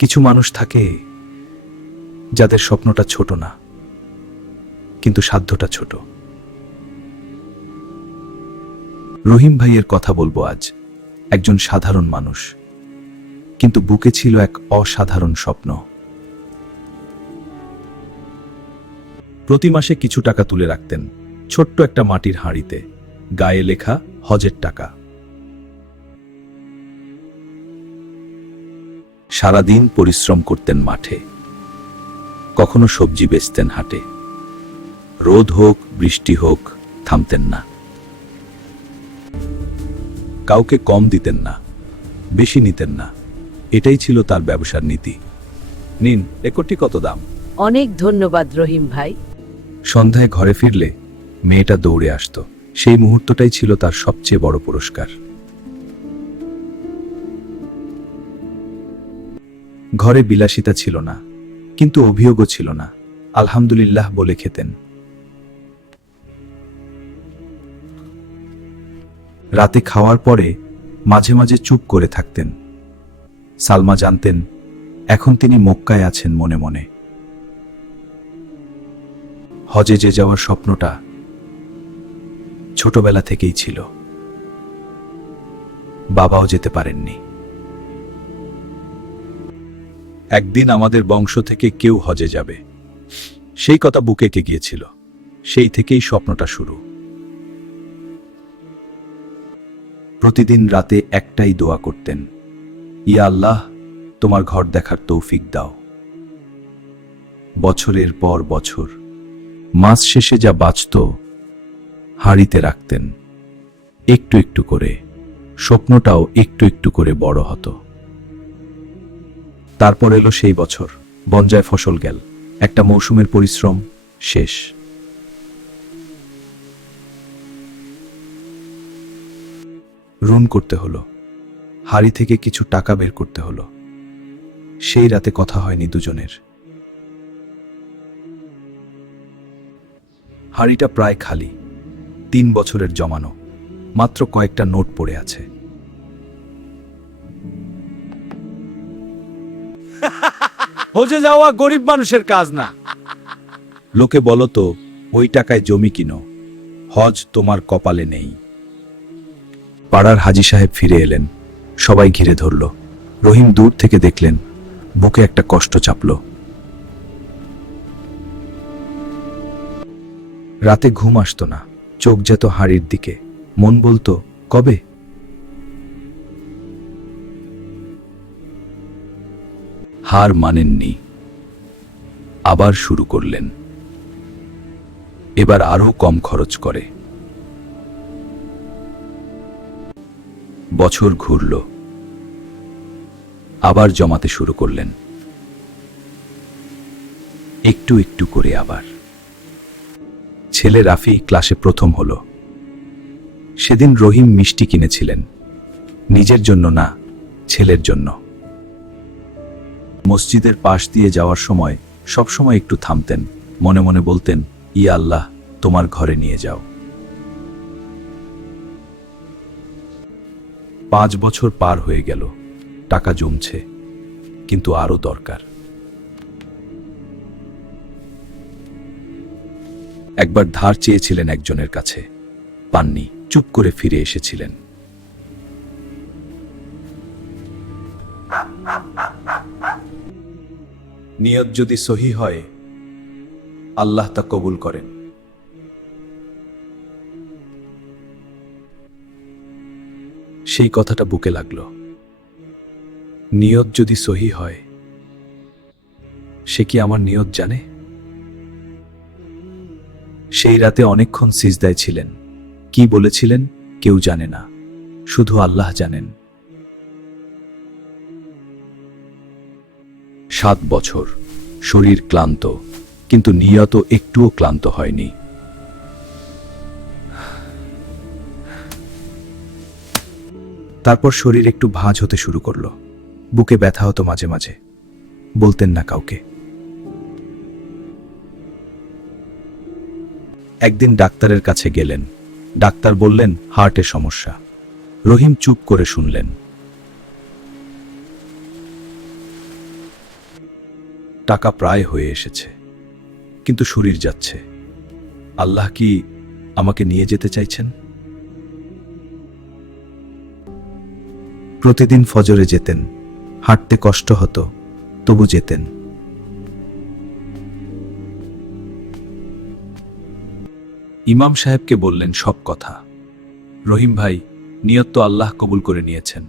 কিছু মানুষ থাকে যাদের স্বপ্নটা ছোট না, কিন্তু সাধ্যটা ছোট। রহিম ভাইয়ের কথা বলবো আজ। একজন সাধারণ মানুষ, কিন্তু বুকে ছিল এক অসাধারণ স্বপ্ন। প্রতি মাসে কিছু টাকা তুলে রাখতেন ছোট্ট একটা মাটির হাঁড়িতে, গায়ে লেখা হজের টাকা। সারাদিন পরিশ্রম করতেন মাঠে, কখনো সবজি বেচতেন হাটে। রোদ হোক বৃষ্টি হোক থামতেন না। কাউকে কম দিতেন না, বেশি নিতেন না। এটাই ছিল তার ব্যবসার নীতি। নিন, এ কোটি কত দাম? অনেক ধন্যবাদ রহিম ভাই। সন্ধ্যায় ঘরে ফিরলে মেয়েটা দৌড়ে আসতো। সেই মুহূর্তটাই ছিল তার সবচেয়ে বড় পুরস্কার। ঘরে বিলাসিতা ছিল না, কিন্তু অভিযোগও ছিল না। আলহামদুলিল্লাহ বলে খেতেন। রাতে খাওয়ার পরে মাঝে মাঝে চুপ করে থাকতেন। সালমা জানতেন এখন তিনি মক্কায় আছেন মনে মনে। হজে যে যাওয়ার স্বপ্নটা ছোটবেলা থেকেই ছিল। বাবাও যেতে পারেননি। একদিন আমাদের বংশ থেকে কেউ হজে যাবে, সেই কথা বুকে এঁকে গিয়েছিল। সেই থেকেই স্বপ্নটা শুরু। প্রতিদিন রাতে একটাই দোয়া করতেন, ইয়া আল্লাহ, তোমার ঘর দেখার তৌফিক দাও। বছরের পর বছর, মাস শেষে যা বাঁচত হাঁড়িতে রাখতেন। একটু একটু করে স্বপ্নটাও একটু একটু করে বড় হতো। তারপর এলো সেই বছর, বনজায় ফসল গেল। একটা মৌসুমের পরিশ্রম শেষ। ঋণ করতে হলো, হাড়ি থেকে কিছু টাকা বের করতে হলো। সেই রাতে কথা হয়নি দুজনের। হাড়িটা প্রায় খালি, 3 বছরের জমানো, মাত্র কয়েকটা নোট পড়ে আছে। হজে যাওয়া গরিব মানুষের কাজ না। লোকে বলো তো, ওই টাকায় জমি কিনো, হজ তোমার কপালে নেই। পাড়ার হাজী সাহেব ফিরে এলেন, সবাই ঘিরে ধরল। রহিম দূর থেকে দেখলেন, বুকে একটা কষ্ট চাপল। রাতে ঘুম আসতো না, চোখ যেত হাড়ির দিকে, মন বলতো কবে। হার মানেননি, আবার শুরু করলেন। এবার আরো কম খরচ করে। বছর ঘুরল, আবার জমাতে শুরু করলেন। একটু একটু করে আবার। ছেলে রাফি ক্লাসে প্রথম হলো। সেদিন রহিম মিষ্টি কিনেছিলেন, নিজের জন্য না, ছেলের জন্য। মসজিদের পাশ দিয়ে যাওয়ার সময় সবসময় একটু থামতেন, মনে মনে বলতেন, ইয়া আল্লাহ, তোমার ঘরে নিয়ে যাও। 5 বছর পার হয়ে গেল, টাকা জমছে, কিন্তু আরো দরকার। একবার ধার চেয়েছিলেন একজনের কাছে, পাননি, চুপ করে ফিরে এসেছিলেন। নিয়ত যদি সহি হয়, আল্লাহ তা কবুল করেন। সেই কথাটা বুকে লাগলো। নিয়ত যদি সহি হয়, সে কি আমার নিয়ত জানে? সেই রাতে অনেকক্ষণ সিজদায় ছিলেন। কি বলেছিলেন কেউ জানে না, শুধু আল্লাহ জানেন। 7 বছর, শরীর ক্লান্ত, কিন্তু নিয়ত একটুও ক্লান্ত হয়নি। তারপর শরীর একটু ভাঁজ হতে শুরু করলো, বুকে ব্যথা হতো মাঝে মাঝে, বলতেন না কাউকে। একদিন ডাক্তারের কাছে গেলেন। ডাক্তার বললেন হার্টের সমস্যা। রহিম চুপ করে শুনলেন। টাকা প্রায় হয়ে এসেছে, কিন্তু শরীর যাচ্ছে। আল্লাহ কি আমাকে নিয়ে যেতে চাইছেন? প্রতিদিন ফজরে যেতেন, হাঁটতে কষ্ট হতো, তবু যেতেন। ইমাম সাহেবকে বললেন সব কথা। রহিম ভাই, নিয়ত তো আল্লাহ কবুল করে নিয়েছেন।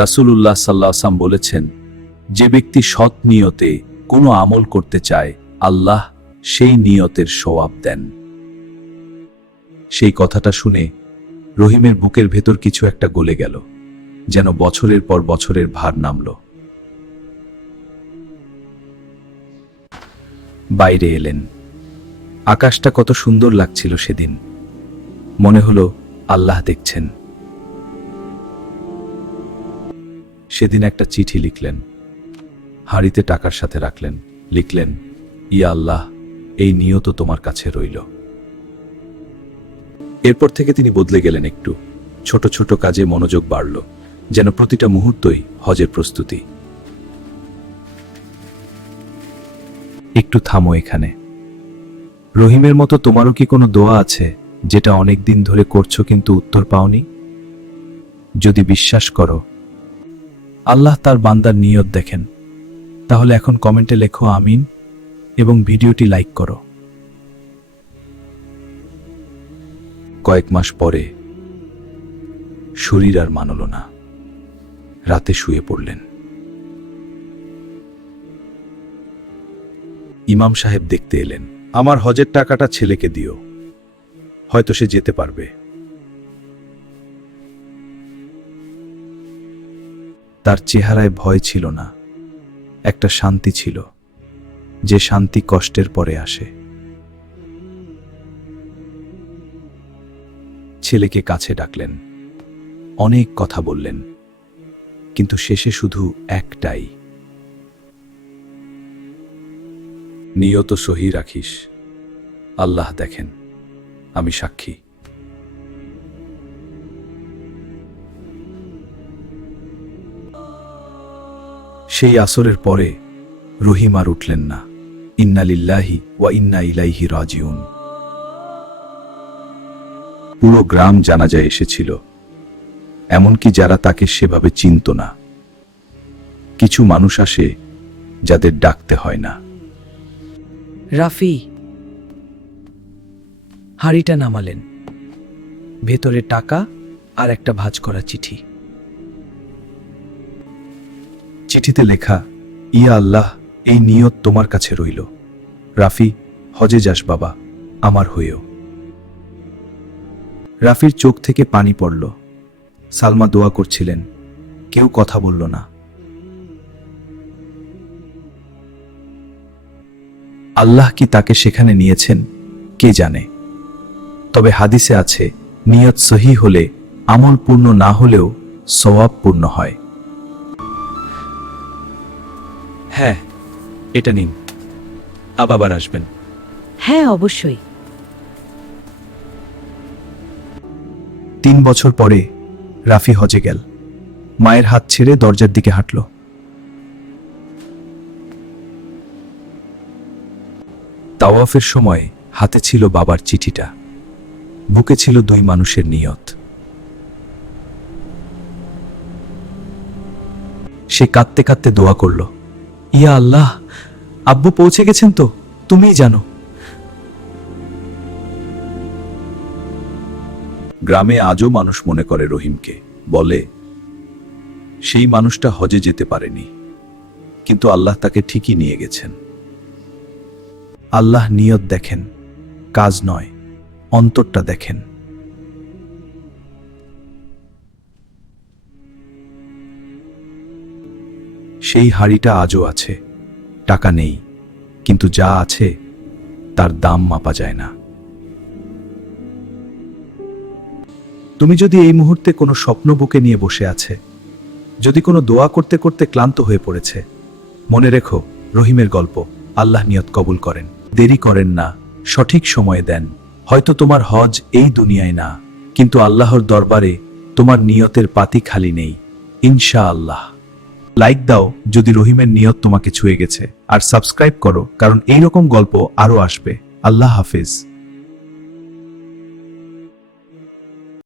রাসূলুল্লাহ সাল্লাল্লাহু আলাইহি ওয়াসাল্লাম বলেছেন, যে ব্যক্তি সৎ নিয়তে কোনো আমল করতে চায়, আল্লাহ সেই নিয়তের সওয়াব দেন। সেই কথাটা শুনে রহিমের বুকের ভেতর কিছু একটা গলে গেল, যেন বছরের পর বছরের ভার নামল। বাইরে এলেন। আকাশটা কত সুন্দর লাগছিল সেদিন। মনে হলো আল্লাহ দেখছেন। সেদিন একটা চিঠি লিখলেন, হাঁড়িতে টাকার সাথে রাখলেন। লিখলেন, ইয়া আল্লাহ, এই নিয়ত তোমার কাছে রইল। এরপর থেকে তিনি বদলে গেলেন একটু। ছোট ছোট কাজে মনোযোগ বাড়ল, যেন প্রতিটা মুহূর্তই হজের প্রস্তুতি। একটু থামো এখানে। রহিমের মতো তোমারও কি কোনো দোয়া আছে যেটা অনেক দিন ধরে করছো কিন্তু উত্তর পাওনি? যদি বিশ্বাস করো আল্লাহ তার বান্দার নিয়ত দেখেন, তাহলে এখন কমেন্টে লেখো আমিন এবং ভিডিওটি লাইক করো। কয়েক মাস পরে শরীর আর মানল না, রাতে শুয়ে পড়লেন। ইমাম সাহেব দেখতে এলেন। আমার হজের টাকাটা ছেলেকে দিও, হয়তো সে যেতে পারবে। তার চেহারায় ভয় ছিল না, একটা শান্তি ছিল, যে শান্তি কষ্টের পরে আসে। ছেলেকে কাছে ডাকলেন, অনেক কথা বললেন, কিন্তু শেষে শুধু একটাই, নিয়ত সহি রাখিস, আল্লাহ দেখেন, আমি সাক্ষী। সেই আসরের পরে রহিম আর উঠলেন না। ইন্না লিল্লাহি ওয়া ইন্না ইলাইহি রাজিউন। পুরো গ্রাম জানাজায় এসেছিল, এমনকি যারা তাকে সেভাবে চিনত না। কিছু মানুষ আসে যাদের ডাকতে হয় না। রাফি হাড়িটা নামালেন, ভেতরে টাকা আর একটা ভাঁজ করা চিঠি। চিঠিতে লেখা, ইয়া আল্লাহ, এই নিয়ত তোমার কাছে রইল। রাফি, হজে যাস বাবা, আমার হয়েও। রাফির চোখ থেকে পানি পড়ল। সালমা দোয়া করছিলেন, কেউ কথা বলল না। আল্লাহ কি তাকে সেখানে নিয়েছেন কে জানে। তবে হাদিসে আছে, নিয়ত সহি হলে আমল পূর্ণ না হলেও সওয়াব পূর্ণ হয়। হ্যাঁ, এটা নিন, আবার আসবেন। হ্যাঁ, অবশ্যই। 3 বছর পরে রাফি হজে গেল। মায়ের হাত ছেড়ে দরজার দিকে হাঁটল। তাওয়াফের সময় হাতে ছিল বাবার চিঠিটা, বুকে ছিল 2 মানুষের নিয়ত। সে কাঁদতে কাঁদতে দোয়া করল, ইয়া আল্লাহ, আব্বু পৌঁছে গেছেন তো, তুমিই জানো। গ্রামে আজও মানুষ মনে করে রহিমকে, বলে সেই মানুষটা হজে যেতে পারেনি, কিন্তু আল্লাহ তাকে ঠিকই নিয়ে গেছেন। আল্লাহ নিয়ত দেখেন, কাজ নয়, অন্তরটা দেখেন। সেই হাড়িটা আজও আছে, টাকা নেই, কিন্তু যা আছে তার দাম মাপা যায় না। তুমি যদি এই মুহূর্তে কোনো স্বপ্ন বুকে নিয়ে বসে আছে, যদি কোনো দোয়া করতে করতে ক্লান্ত হয়ে পড়েছে, মনে রেখো রহিমের গল্প, আল্লাহ নিয়ত কবুল করেন, দেরি করেন না, সঠিক সময়ে দেন। হয়তো তোমার হজ এই দুনিয়ায় না, কিন্তু আল্লাহর দরবারে তোমার নিয়তের পাতি খালি নেই, ইনশাআল্লাহ। লাইক দাও যদি রহিমের নিয়ত তোমাকে ছুঁয়ে গেছে, আর সাবস্ক্রাইব করো কারণ এই রকম গল্প আরো আসবে। আল্লাহ হাফেজ।